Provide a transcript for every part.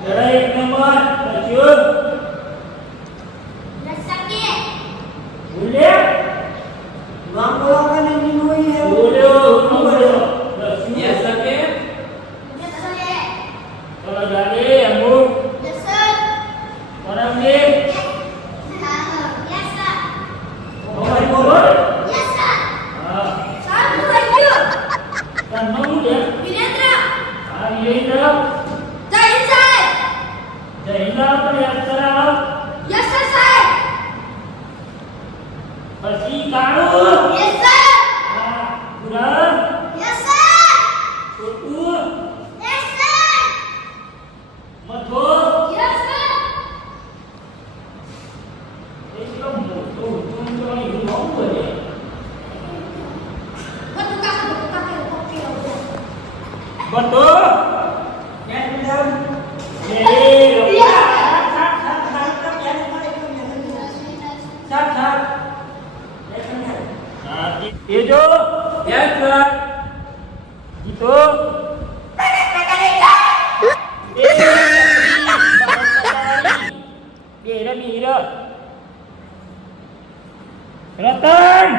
જરા એક નંબર બચ્યું રસકે બોલે નામ બોલાવવા નહીં હોય એ બોલ્યો બોલ્યો યસ સકે રસકે ચલો જાગે અમુ રસ પરમને યસ ઓય બોલો યસ હા સાર બોલ્યો તન નવું લે વિરેન્દ્ર આ વિરેન્દ્ર જય સાહેબ જય હિન્દ પર યાદ કરાવો યસ સાહેબ પછી કાળુ યસ સર હા Puran yes sir Chhotu yes sir Matho yes sir એકદમ મોટો તું તો અહીં નવું બોલે બધું કાકે કોકી બટો કેમ મેડમ એ સાત સાત એ જો યસ સર જીતો બે રમી હીરો રતન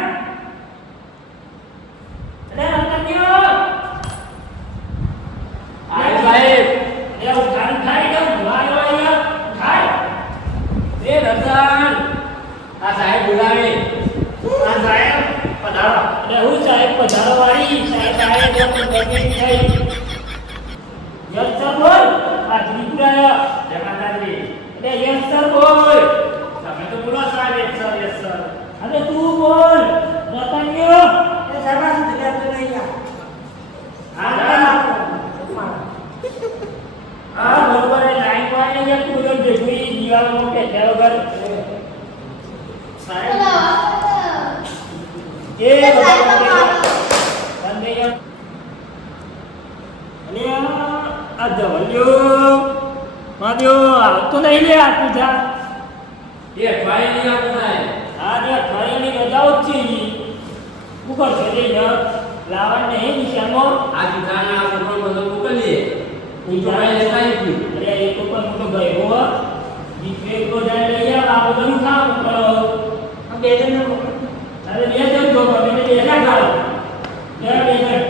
અરે રતન્યો આય સાહેબ એ ઉઠાન ખાઈ ગયો ભલાયો અહીંયા ખાય એ રતન આ સાહેબ બોલાવે આ સાહેબ પધારો એટલે હું સાહેબ પધારો વાળી સાહેબ આયા જો બેઠી થઈ યસ સર બોલ આ ત્રિપુરા જમાદારી એટલે યસ સર બોલ તમે તો બોલો સાહેબ યસ સર અરે તું બોલ રતન્યો એ સર્વા સુધી તો નહીં આ બરોબર એ લાઈન માં ને તું તો દેખી દીવાલમાં પેટ્યા વગર સાહેબ એ બંધ અને આ જવલ્યો માદ્યો આવતો નહીં લે આ પૂજા એ ભાઈ ની આપનાય આ જે ફળીની રજાઓ જ છે ઉપર છે ને લાવણ નહીં નિશાનો આ દુકાનના આ ફોટો બધો મોકલીએ હું તો ભાઈ લેતા આવી અરે એ તો પણ મોટો ગયો હો દીકરે તો જાય લઈ આવ આ બધું કામ કરો આ બે જણ અરે બે જણ તો તમે બે ના ખાઓ જરા બે જણ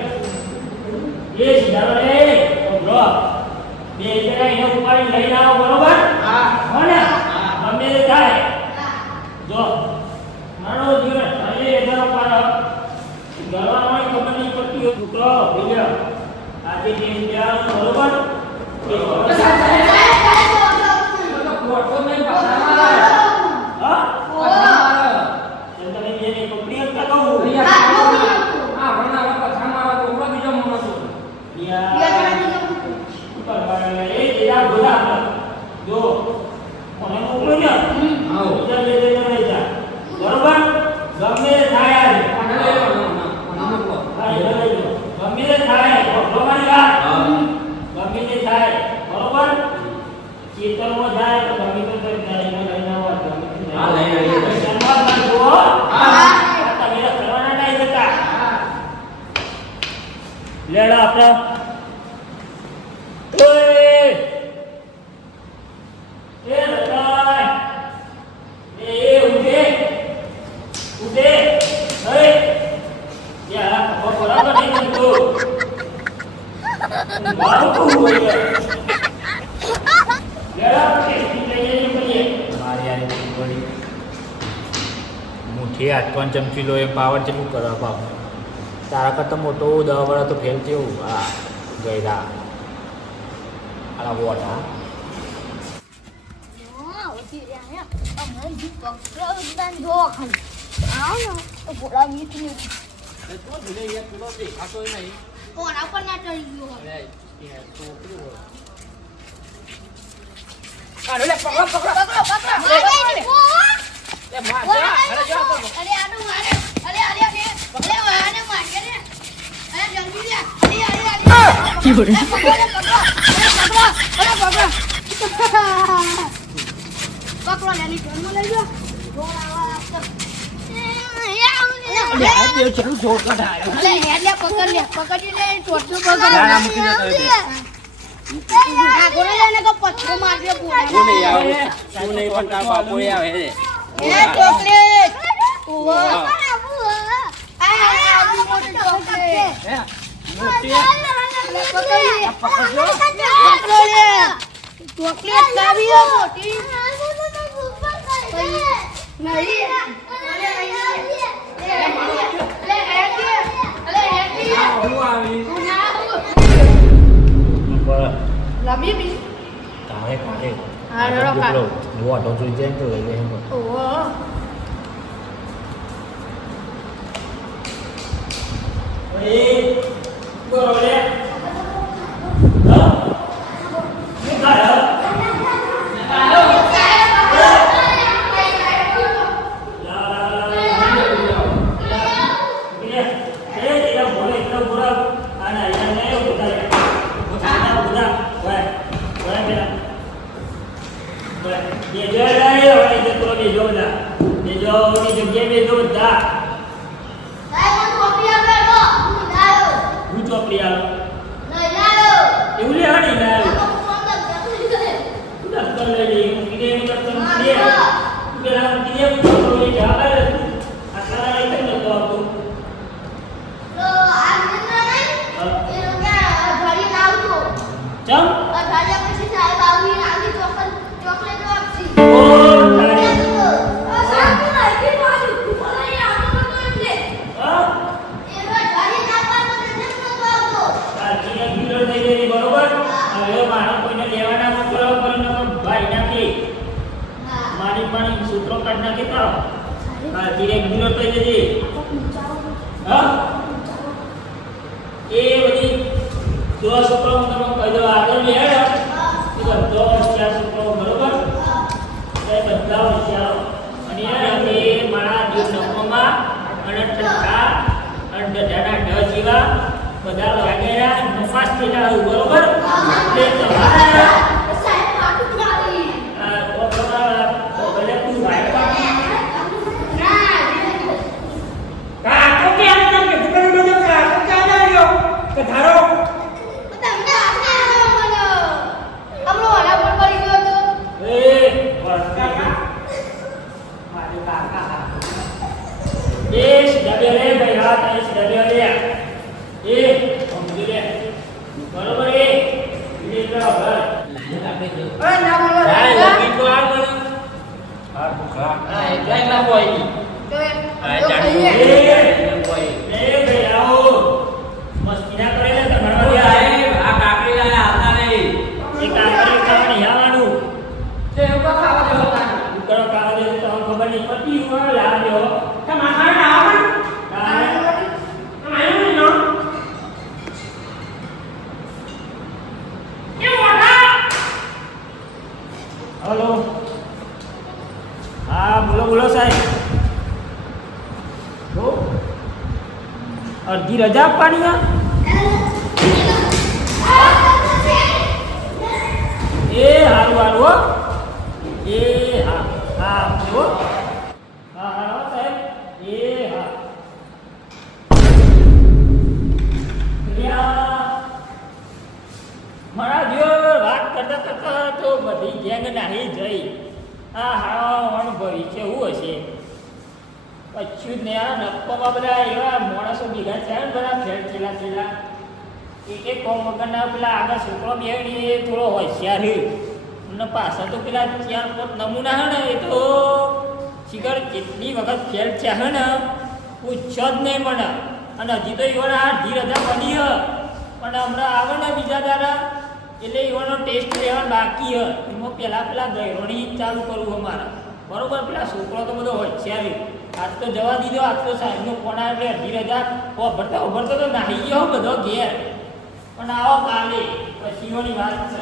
એ સીધા રે બ્રો બે જણા એને ઉપાડી લઈને આવો બરોબર હા હો ને ગમે તે થાય જો મારો જીવન અરે એનો પર ગરવાનો ખબર નહીં પડતી હોય છોકરો ભૈયા આજે જેમ જાવ બરોબર ફોટો નહીં પાછા હા મારો તમે જેને પકડી હતા કહું આ વરના પાછા મારો ટોકરો બીજો મોનો છું યા ઉપર વાળા એ જેલા બોલા જો મને મોકલો ને આવો બીજા બે જણ લઈ જા બરોબર ગમે તે થાય આજે અને લેવાનો ના મોકલો હા એ લઈ લો ગમે તે થાય ભગવાનની વાત ગમે તે થાય બરોબર ચેતનમાં જાય તો ગમે તે ગાડીમાં લઈને આવવા ગમે તે હા લઈને આવીએ જન્મમાં ના જુઓ હા તમે કરવાના નહીં જતા લેડા આપણા ઓય એ રતન એ ઉઠે ઉઠે હે યાર બરાબર નહીં બનતો મારું કો હોય લેડા કે લઈને કરીએ મારી યાર પડી મુઠ્ઠી હાથમાં ચમચી લો એ પાવર જેટલું કરવા પાવ તારા કરતાં મોટો 10 વાળા તો ફેલ થયું હા ગયડા આ વોટ હા તો ધીરે યાર પેલો દેખાતો નહીં અરે લે પકડો પકડો લે માર અરે જો પકડો લેલી ઘરમાં લઈ જાઓ લે આ બે ચલું જોર કઢાયો અલે હેડલે પકડ લે ટોટલું પકડ દાણા મૂકી દો તમે બે. આ ગોરા લેને કો પથ્થર હું નહીં આવું હું નહીં પણ તાર બાપુ આવે છે એ ચોકલેટ ઓવો આ મોટી ચોકલેટ હે ચોકલેટ લાવી મોટી નહીં તારે કાઢે હા, રડો કાઢ. વોટો જોઈ જાય તો લઈ લે એમ Oi, boleh. Hah? Ini enggak ada. અડધી રજા આપવાની એ હારું હારું હો એ હા હા હો હા હા સાહેબ એ હા મારા જો વાત કરતા કરતા તો બધી ગેંગ નાહી જઈ આ હા અનુભવી છે એવું હશે પછી ને આ નક્કોમાં બધા એવા માણસો ભેગા થયા ને બધા ફેર છેલ્લા એક કોમ વગરના પેલા આગળ છોકરો બેહણી એ થોડો હોશિયાર છે અને પાછા તો પેલા 4-5 નમૂના હે ને એ તો શિખર કેટલી વખત ફેલ છે હે ને પૂછો જ નહીં મને અને હજી તો એવાના અડધી રજા બની હ પણ હમણાં આવે ને બીજા દાડા એટલે એવાનો ટેસ્ટ લેવા બાકી હ એમાં પેલા ગયરોણી ચાલુ કરવું અમારા બરોબર પેલા છોકરો તો બધો હોશિયાર આજ તો જવા દીધો આજ તો સાહેબનો ફોન આવે એટલે અડધી રજા ઉભરતો તો નાહી ગયો બધો ઘેર પણ આવો કાલે પછીઓની વાત છે